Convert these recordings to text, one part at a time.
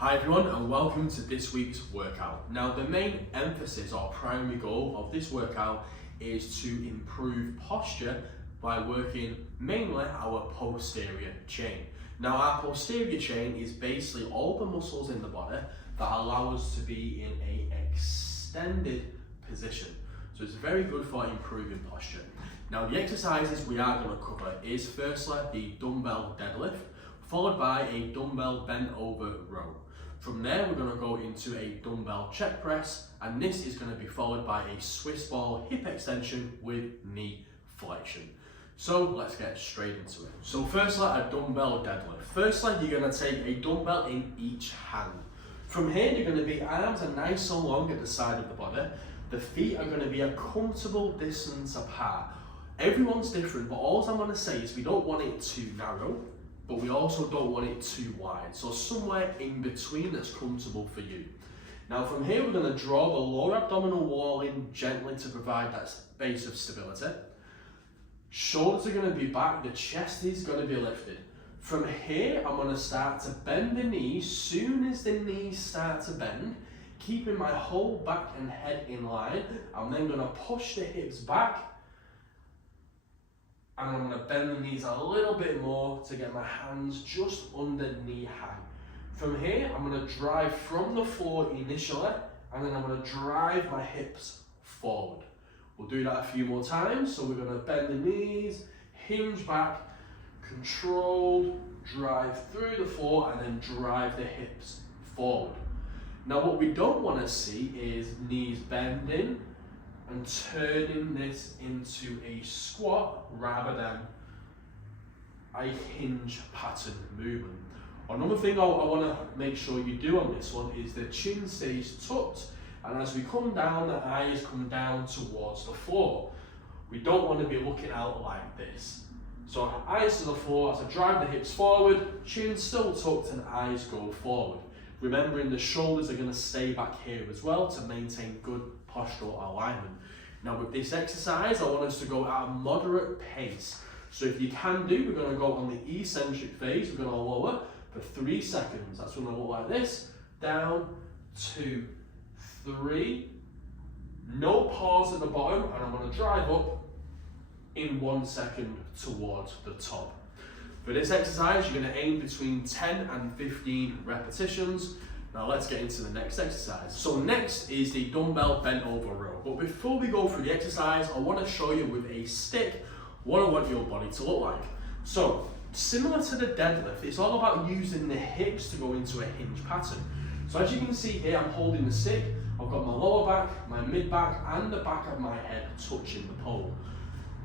Hi everyone and welcome to this week's workout. Now the main emphasis or primary goal of this workout is to improve posture by working mainly our posterior chain. Now our posterior chain is basically all the muscles in the body that allow us to be in an extended position. So it's very good for improving posture. Now the exercises we are going to cover is firstly the dumbbell deadlift, followed by a dumbbell bent over row. From there we're going to go into a dumbbell check press, and this is going to be followed by a Swiss ball hip extension with knee flexion. So let's get straight into it. So firstly, a dumbbell deadlift. Firstly, you're going to take a dumbbell in each hand. From here you're going to be arms are nice and long at the side of the body. The feet are going to be a comfortable distance apart. Everyone's different, but all I'm going to say is we don't want it too narrow, but we also don't want it too wide. So somewhere in between that's comfortable for you. Now from here we're going to draw the lower abdominal wall in gently to provide that base of stability. Shoulders are going to be back, the chest is going to be lifted. From here I'm going to start to bend the knees. Soon as the knees start to bend, keeping my whole back and head in line, I'm then going to push the hips back, and I'm going to bend the knees a little bit more to get my hands just under knee height. From here, I'm going to drive from the floor initially, and then I'm going to drive my hips forward. We'll do that a few more times. So we're going to bend the knees, hinge back, controlled, drive through the floor, and then drive the hips forward. Now what we don't want to see is knees bending and turning this into a squat rather than a hinge pattern movement. Another thing I want to make sure you do on this one is the chin stays tucked, and as we come down, the eyes come down towards the floor. We don't want to be looking out like this. So eyes to the floor as I drive the hips forward, chin still tucked and eyes go forward. Remembering the shoulders are going to stay back here as well to maintain good postural alignment. Now with this exercise, I want us to go at a moderate pace. So if you can do, we're going to go on the eccentric phase. We're going to lower for 3 seconds. That's going to look like this. Down, 2, 3. No pause at the bottom, and I'm going to drive up in 1 second towards the top. For this exercise, you're going to aim between 10 and 15 repetitions. Now let's get into the next exercise. So next is the dumbbell bent over row. But before we go through the exercise, I want to show you with a stick what I want your body to look like. So similar to the deadlift, it's all about using the hips to go into a hinge pattern. So as you can see here, I'm holding the stick. I've got my lower back, my mid back, and the back of my head touching the pole.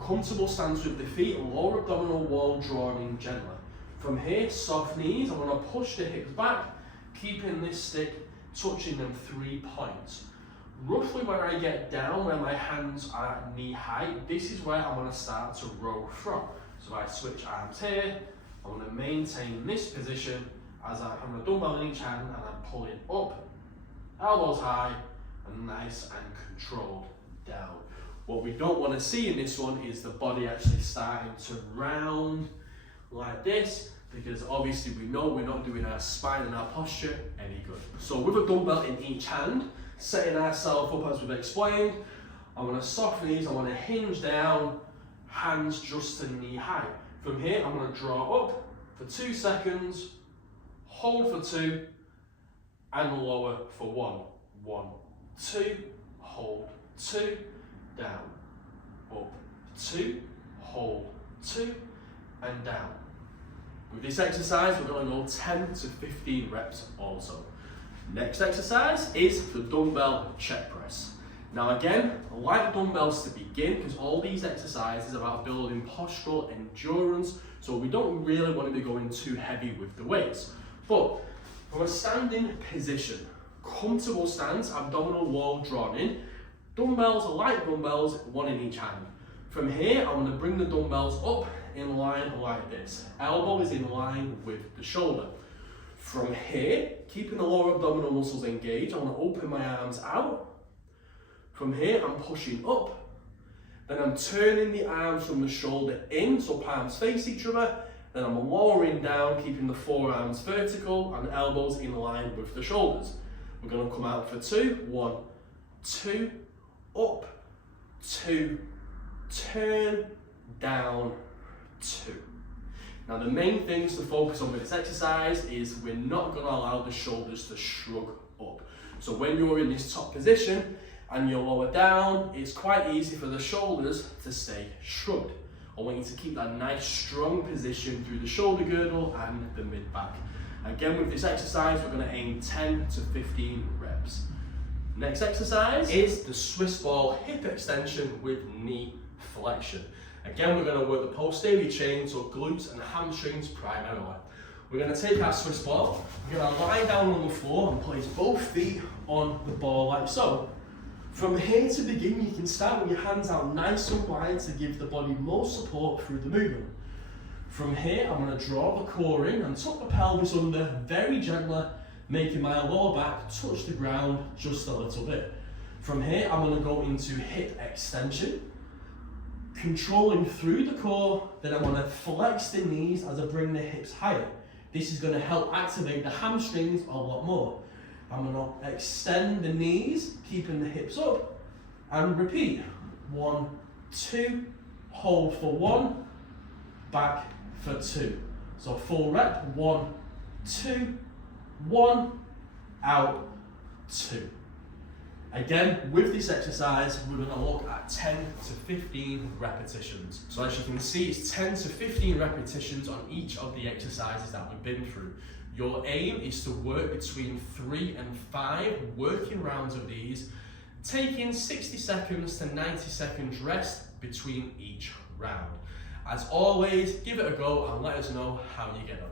Comfortable stance with the feet, lower abdominal wall drawn in gently. From here, soft knees, I'm going to push the hips back, keeping this stick touching them 3 points. Roughly where I get down, where my hands are at knee height, this is where I'm going to start to row from. So if I switch arms here, I'm going to maintain this position as I'm having a dumbbell in each hand and I'm pulling up, elbows high, and nice and controlled down. What we don't want to see in this one is the body actually starting to round like this, because obviously we know we're not doing our spine and our posture any good. So with a dumbbell in each hand, setting ourselves up as we've explained, I want to soft knees, I want to hinge down, hands just to knee height. From here, I'm going to draw up for 2 seconds, hold for 2, and lower for 1. 1, 2, hold, 2, down, up, 2, hold, 2, and down. With this exercise, we're going to go 10 to 15 reps also. Next exercise is the dumbbell check press. Now again, I like dumbbells to begin because all these exercises are about building postural endurance, so we don't really want to be going too heavy with the weights. But from a standing position, comfortable stance, abdominal wall drawn in, dumbbells, light dumbbells, 1 in each hand. From here, I'm going to bring the dumbbells up in line like this. Elbow is in line with the shoulder. From here, keeping the lower abdominal muscles engaged, I want to open my arms out. From here, I'm pushing up. Then I'm turning the arms from the shoulder in, so palms face each other, Then I'm lowering down, keeping the forearms vertical and elbows in line with the shoulders. We're going to come out for 2, 1, 2, up, 2, turn, down, 2. Now the main things to focus on with this exercise is we're not going to allow the shoulders to shrug up. So when you're in this top position and you're lower down, it's quite easy for the shoulders to stay shrugged. I want you to keep that nice strong position through the shoulder girdle and the mid back. Again, with this exercise, we're going to aim 10 to 15 reps. Next exercise is the Swiss ball hip extension with knee flexion. Again, we're going to work the posterior chain, so glutes and hamstrings primarily. We're going to take our Swiss ball, we're going to lie down on the floor and place both feet on the ball like so. From here to begin, you can start with your hands out nice and wide to give the body more support through the movement. From here, I'm going to draw the core in and tuck the pelvis under very gently, making my lower back touch the ground just a little bit. From here, I'm going to go into hip extension, controlling through the core, then I want to flex the knees as I bring the hips higher. This is going to help activate the hamstrings a lot more. I'm going to extend the knees, keeping the hips up, and repeat. 1, 2, hold for 1, back for 2. So full rep, 1, 2, 1, out, 2. Again, with this exercise, we're going to look at 10 to 15 repetitions. So as you can see, it's 10 to 15 repetitions on each of the exercises that we've been through. Your aim is to work between 3 and 5 working rounds of these, taking 60 seconds to 90 seconds rest between each round. As always, give it a go and let us know how you get on.